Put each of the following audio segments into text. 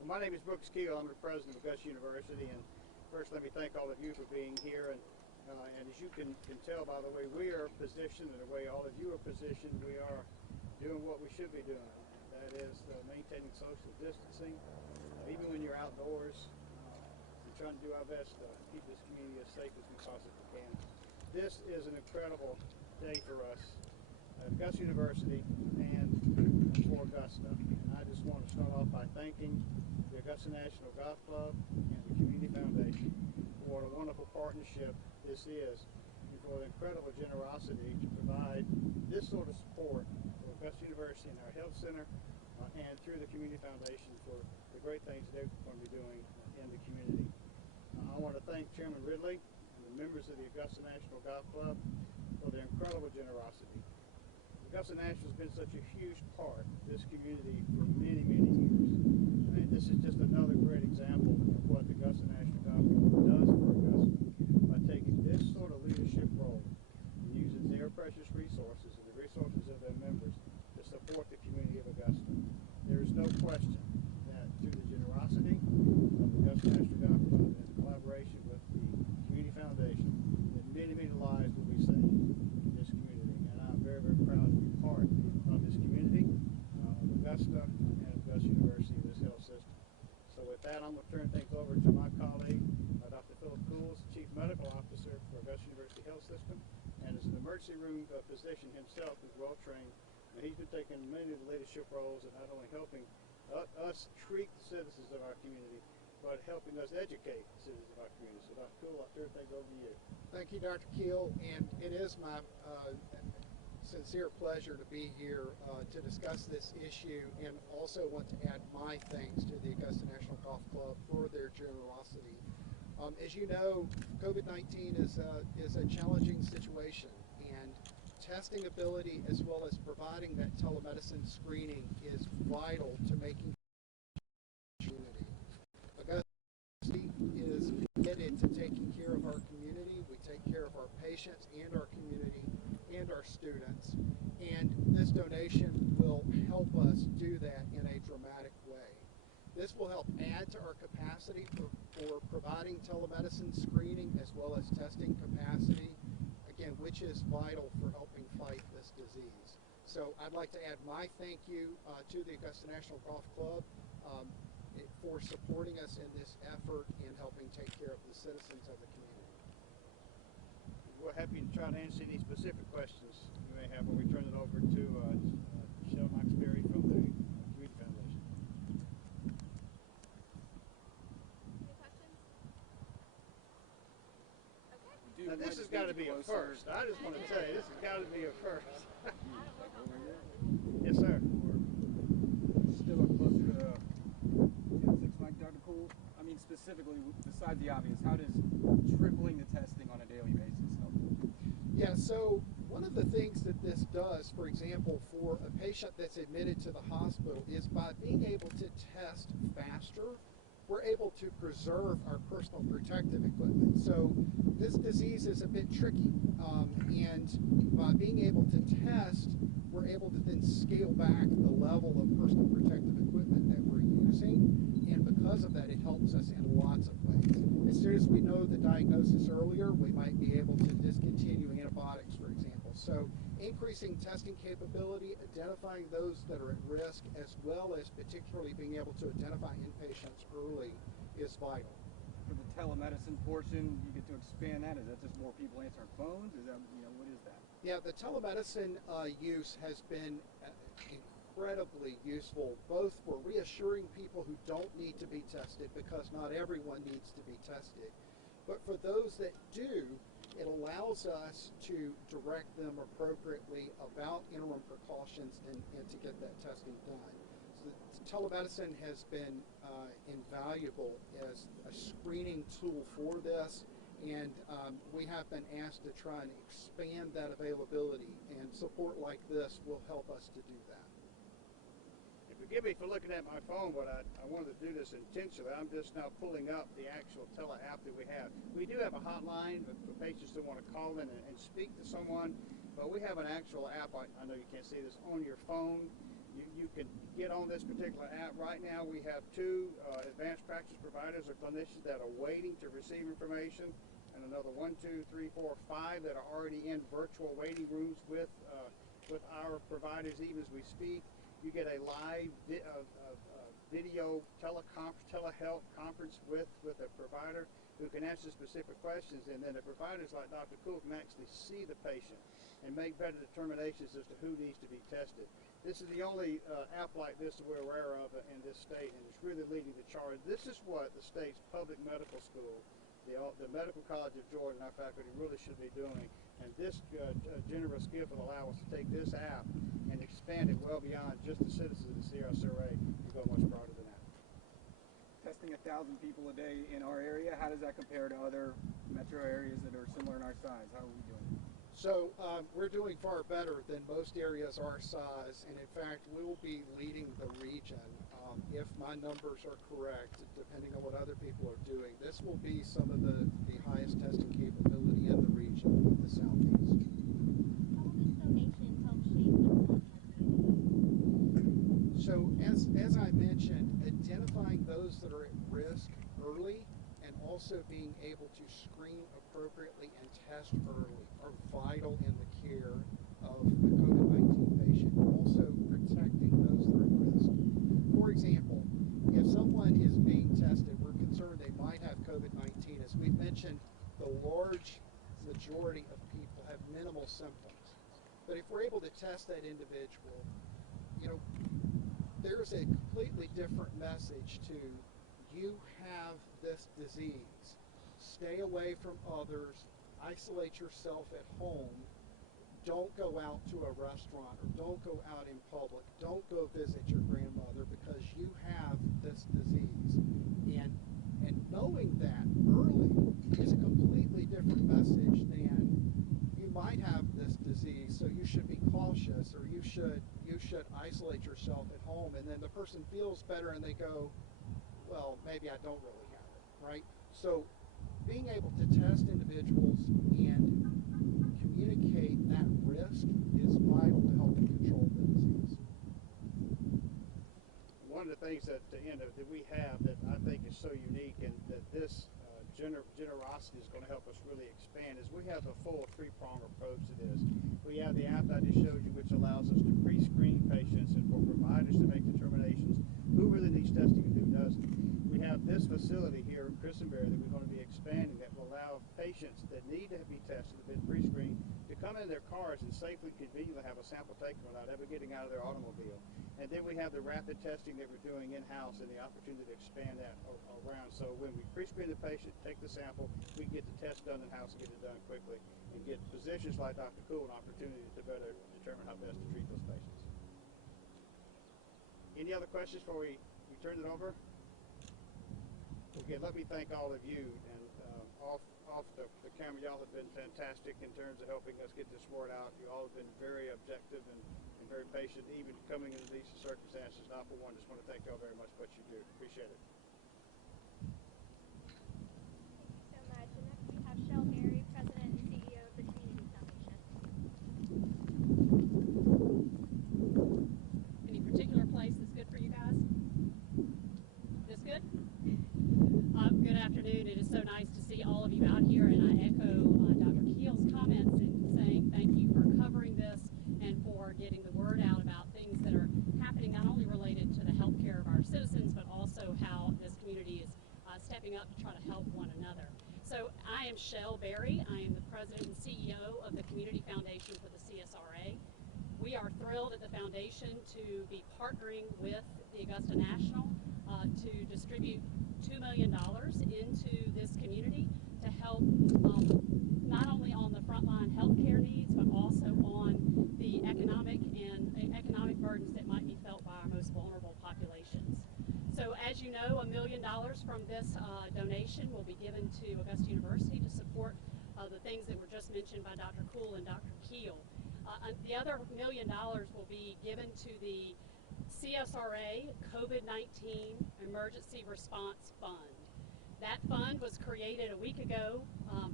Well, my name is Brooks Keel. I'm the president of Augusta University, and first let me thank all of you for being here. And as you can tell by the way we are positioned and the way all of you are positioned, we are doing what we should be doing. That is maintaining social distancing. Even when you're outdoors, we're trying to do our best to keep this community as safe as we possibly can. This is an incredible day for us at Augusta University and for Augusta. And I just want to start off by thanking the Augusta National Golf Club and the Community Foundation for the wonderful partnership this is, and for the incredible generosity to provide this sort of support for Augusta University and our health center, and through the Community Foundation for the great things that they're going to be doing in the community. I want to thank Chairman Ridley and the members of the Augusta National Golf Club for their incredible generosity. Augusta National has been such a huge part of this community for many, many years. And this is just another great example of what the Augusta National Golf Club does for Augusta by taking this sort of leadership role and using their precious resources and the resources of their members to support the community of Augusta. There is no question that through the generosity of the Augusta National Golf Club and the collaboration with the Community Foundation, that many, many lives will be saved in this community. And I'm very, very proud to be part of this community, of Augusta and Augusta University and this health system. So with that, I'm going to turn things over to my colleague, Dr. Philip Cools, Chief Medical Officer for Augusta University Health System, and is an emergency room physician himself, who's well trained. And he's been taking many of the leadership roles and not only helping us treat the citizens of our community, but helping us educate the citizens of our community. So Dr. Cool, I'll turn things over to you. Thank you, Dr. Keel, and it is my sincere pleasure to be here to discuss this issue, and also want to add my thanks to the Augusta National Golf Club for their generosity. As you know, COVID-19 is a challenging situation, and testing ability as well as providing that telemedicine screening is vital to making community. Augusta is committed to taking care of our community. We take care of our patients and our community and our students, and this donation will help us do that in a dramatic way. This will help add to our capacity for providing telemedicine screening as well as testing capacity, again, which is vital for helping fight this disease. So I'd like to add my thank you to the Augusta National Golf Club for supporting us in this effort in helping take care of the citizens of the community. We're happy to try to answer any specific questions you may have when we turn it over to Michelle Knox-Berry from the Community Foundation. Any questions? Okay. Now this has got to be a first. I just want to tell you, this has got to be a first. Yes, sir. Still up closer to the 6 mic, Dr. Cool. I mean, specifically, besides the obvious, how does tripling the testing on a daily basis help? Yeah, so one of the things that this does, for example, for a patient that's admitted to the hospital, is by being able to test faster, we're able to preserve our personal protective equipment. So this disease is a bit tricky, and by being able to test, we're able to then scale back the level of personal protective equipment that we're using, and because of that, it helps us in lots of ways. As soon as we know the diagnosis earlier, we might be able to discontinue antibiotics, for example. So increasing testing capability, identifying those that are at risk, as well as particularly being able to identify inpatients early is vital. For the telemedicine portion, you get to expand that. Is that just more people answering phones? Is that, what is that? Yeah, the telemedicine use has been incredibly useful, both for reassuring people who don't need to be tested, because not everyone needs to be tested, but for those that do, it allows us to direct them appropriately about interim precautions and to get that testing done. So telemedicine has been invaluable as a screening tool for this, and we have been asked to try and expand that availability, and support like this will help us to do that. Forgive me for looking at my phone, but I wanted to do this intentionally. I'm just now pulling up the actual tele app that we have. We do have a hotline for patients that want to call in and speak to someone, but we have an actual app. I know you can't see this on your phone You can get on this particular app right now. We have 2 advanced practice providers or clinicians that are waiting to receive information, and another 1, 2, 3, 4, 5 that are already in virtual waiting rooms with our providers even as we speak. You get a live video telehealth conference with a provider who can answer specific questions, and then the providers like Dr. Cool can actually see the patient and make better determinations as to who needs to be tested. This is the only app like this that we're aware of in this state, and it's really leading the charge. This is what the state's public medical school, the Medical College of Georgia, and our faculty really should be doing. And this generous gift will allow us to take this app and expand it well beyond just the citizens of the CSRA and go much broader than that. Testing 1,000 people a day in our area, how does that compare to other metro areas that are similar in our size? How are we doing? So we're doing far better than most areas our size, and in fact, we will be leading the region. If my numbers are correct, depending on what other people are doing, this will be some of the highest testing capability in the region of the Southeast. How will this donation help shape the role in our community? So as I mentioned, identifying those that are at risk early and also being able to screen appropriately and test early are vital in the care of the COVID-19 patient, also protecting those that are at risk. For example, if someone is being tested, we're concerned they might have COVID-19. As we've mentioned, the large majority of people have minimal symptoms. But if we're able to test that individual, there's a completely different message to you have this disease. Stay away from others, isolate yourself at home, don't go out to a restaurant or don't go out in public, don't go visit your grandmother because you have this disease. And knowing that early is a completely different message than you might have this disease, so you should be cautious, or you should isolate yourself at home, and then the person feels better and they go, well, maybe I don't really have it, right? So being able to test individuals and communicate that risk is vital to helping control the disease. One of the things that we have that I think is so unique, and that this generosity is going to help us really expand, is we have a full 3-prong approach to this. We have the app I just showed you, which allows us to pre-screen patients and for providers to make determinations who really needs testing and who doesn't. We have this facility here in Christenberry that we're going to be expanding that will allow patients that need to be tested, have been pre-screened, to come in their cars and safely, conveniently have a sample taken without ever getting out of their automobile. And then we have the rapid testing that we're doing in-house and the opportunity to expand that around. So when we pre-screen the patient, take the sample, we get the test done in-house and get it done quickly, and get physicians like Dr. Cool an opportunity to better determine how best to treat those patients. Any other questions before we turn it over? Again, let me thank all of you, and off the camera, y'all have been fantastic in terms of helping us get this word out. You all have been very objective and very patient, even coming into these circumstances. And I, for one, just want to thank y'all very much for what you do. Appreciate it. Thank you so much. And next we have Shel Berry, President and CEO of the Community Foundation. Any particular place that's good for you guys? This good? Good afternoon. It is so nice to see all of you out here, and I echo Dr. Keel's comments in saying thank you for covering this and for getting the word out about things that are happening, not only related to the health care of our citizens, but also how this community is stepping up to try to help one another. So I am Shel Berry. I am the President and CEO of the Community Foundation for the CSRA. We are thrilled at the foundation to be partnering with the Augusta National to distribute $2 million into this community to help not only on the frontline healthcare needs, but also on the economic burdens that might be felt by our most vulnerable populations. So as you know, $1 million from this donation will be given to Augusta University to support the things that were just mentioned by Dr. Cool and Dr. Keel. The other $1 million will be given to the CSRA COVID-19 Emergency Response Fund. That fund was created a week ago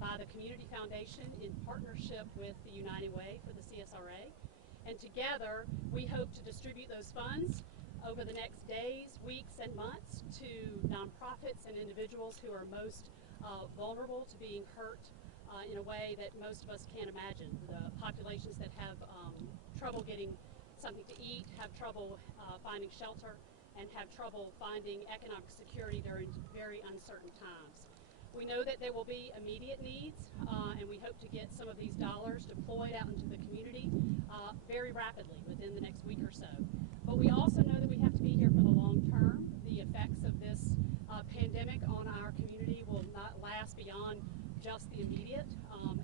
by the Community Foundation in partnership with the United Way for the CSRA. And together, we hope to distribute those funds over the next days, weeks, and months to nonprofits and individuals who are most vulnerable to being hurt in a way that most of us can't imagine. The populations that have trouble getting something to eat, have trouble finding shelter, and have trouble finding economic security during very uncertain times. We know that there will be immediate needs, and we hope to get some of these dollars deployed out into the community very rapidly within the next week or so. But we also know that we have to be here for the long term. The effects of this pandemic on our community will not last beyond just the immediate,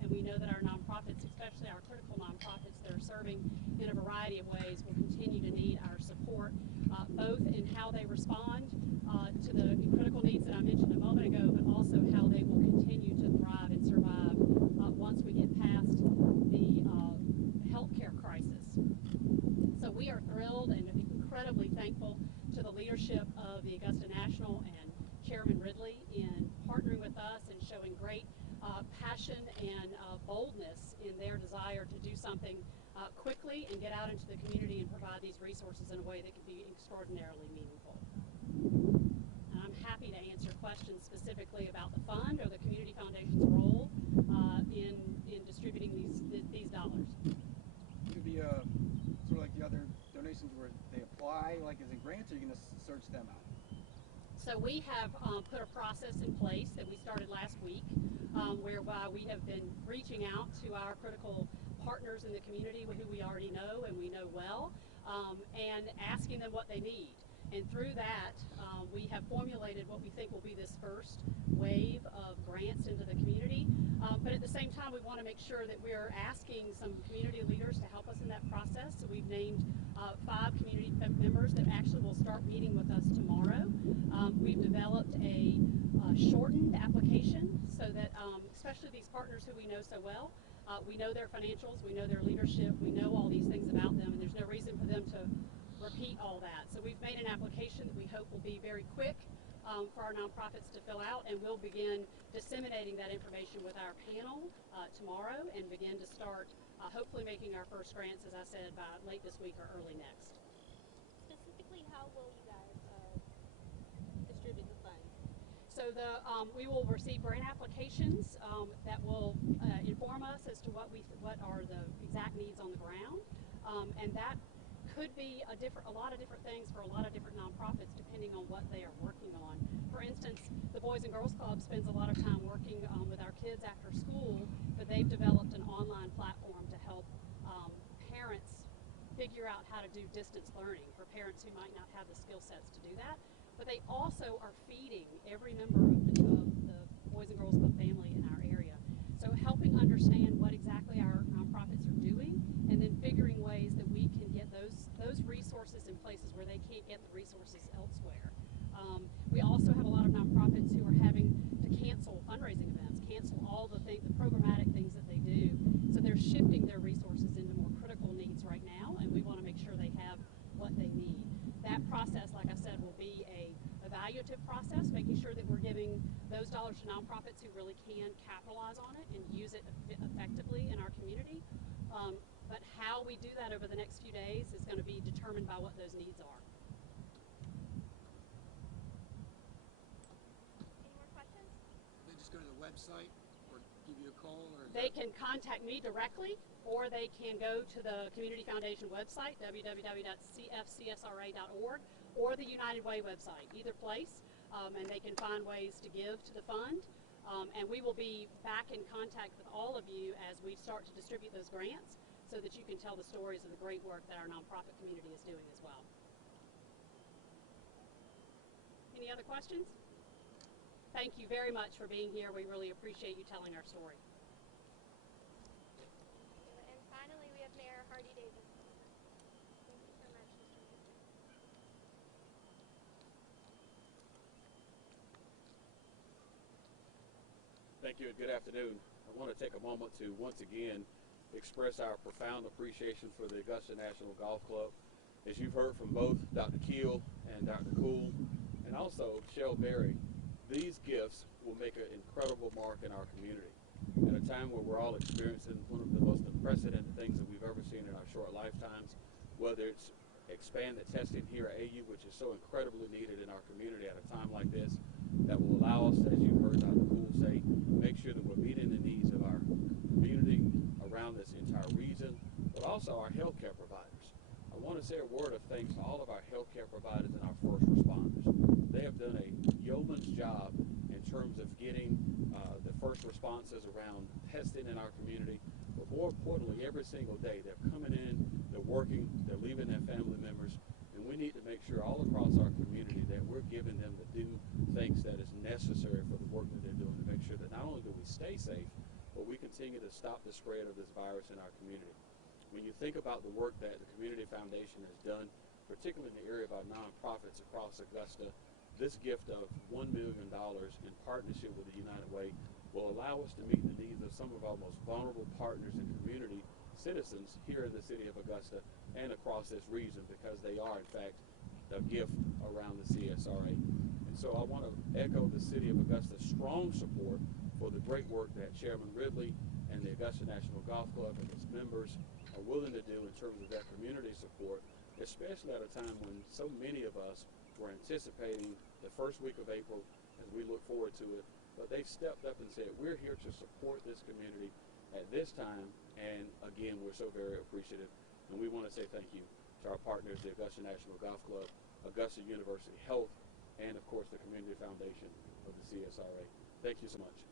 and we know that our nonprofits, especially our critical nonprofits that are serving in a variety of ways, will continue to need our support, both in how they respond to the critical needs that I mentioned a moment ago, but also how they will continue to thrive and survive once we get past the healthcare crisis. So we are thrilled and incredibly thankful to the leadership of the Augusta National and Chairman Ridley in partnering with us and showing great passion and boldness in their desire to do something quickly and get out into the community and provide these resources in a way that can be extraordinarily meaningful. And I'm happy to answer questions specifically about the fund or the Community Foundation's role in distributing these dollars. It could be sort of like the other donations where they apply, like as in grants, or you're going to search them out? So we have put a process in place that we started last week, whereby we have been reaching out to our critical partners in the community who we already know and we know well, and asking them what they need. And through that, we have formulated what we think will be this first wave of grants into the community. But at the same time, we want to make sure that we're asking some community leaders to help us in that process. So we've named 5 community members that actually will start meeting with us tomorrow. We've developed a shortened application so that, especially these partners who we know so well, we know their financials, we know their leadership, we know all these things about them, and there's no reason for them to repeat all that. So we've made an application that we hope will be very quick for our nonprofits to fill out, and we'll begin disseminating that information with our panel tomorrow and begin to start hopefully making our first grants, as I said, by late this week or early next. Specifically, how will you guys distribute the funds? So we will receive grant applications that will inform us as to what are the exact needs on the ground, and that could be a lot of different things for a lot of different nonprofits depending on what they are working on. For instance, the Boys and Girls Club spends a lot of time working with our kids after school, but they've developed an online platform to help parents figure out how to do distance learning for parents who might not have the skill sets to do that. But they also are feeding every member of the Boys and Girls Club family in our area. So helping understand what exactly our nonprofits are doing, and then figuring ways that we can get those resources in places where they can't get the resources elsewhere. We also have a lot of nonprofits who are having to cancel fundraising events, cancel all the programmatic things that they do. So they're shifting their resources into more critical needs right now, and we want to make sure they have what they need. That process, like I said, will be a evaluative process, making sure that we're giving those dollars to nonprofits who really can capitalize on it and use it effectively in our community. But how we do that over the next few days is going to be determined by what those needs are. Any more questions? They just go to the website or give you a call? Or They can contact me directly, or they can go to the Community Foundation website, www.cfcsra.org, or the United Way website, either place, and they can find ways to give to the fund. And we will be back in contact with all of you as we start to distribute those grants so that you can tell the stories of the great work that our nonprofit community is doing as well. Any other questions? Thank you very much for being here. We really appreciate you telling our story. And finally, we have Mayor Hardy Davis. Thank you so much, Mr. Minister. Thank you and good afternoon. I want to take a moment to once again express our profound appreciation for the Augusta National Golf Club. As you've heard from both Dr. Keel and Dr. Cool, and also Shell Berry, these gifts will make an incredible mark in our community. at a time where we're all experiencing one of the most unprecedented things that we've ever seen in our short lifetimes, whether it's expand the testing here at AU, which is so incredibly needed in our community at a time like this, that will allow us, as you heard Dr. Poole say, make sure that we're meeting the needs of our community around this entire region, but also our healthcare providers. I want to say a word of thanks to all of our healthcare providers and our first responders. They have done a yeoman's job in terms of getting the first responses around testing in our community, but more importantly, every single day they're coming in, they're working, they're leaving their family members, and we need to make sure all across our community that we're giving them the due thanks that is necessary for the work that they're doing to make sure that not only do we stay safe, but we continue to stop the spread of this virus in our community. When you think about the work that the Community Foundation has done, particularly in the area of our nonprofits across Augusta, this gift of $1 million in partnership with the United Way will allow us to meet the needs of some of our most vulnerable partners and community citizens here in the city of Augusta and across this region, because they are, in fact, a gift around the CSRA. And so I want to echo the city of Augusta's strong support for the great work that Chairman Ridley and the Augusta National Golf Club and its members are willing to do in terms of their community support, especially at a time when so many of us were anticipating the first week of April as we look forward to it. But they've stepped up and said, we're here to support this community at this time, and again, we're so very appreciative. And we want to say thank you to our partners, the Augusta National Golf Club, Augusta University Health, and of course the Community Foundation of the CSRA. Thank you so much.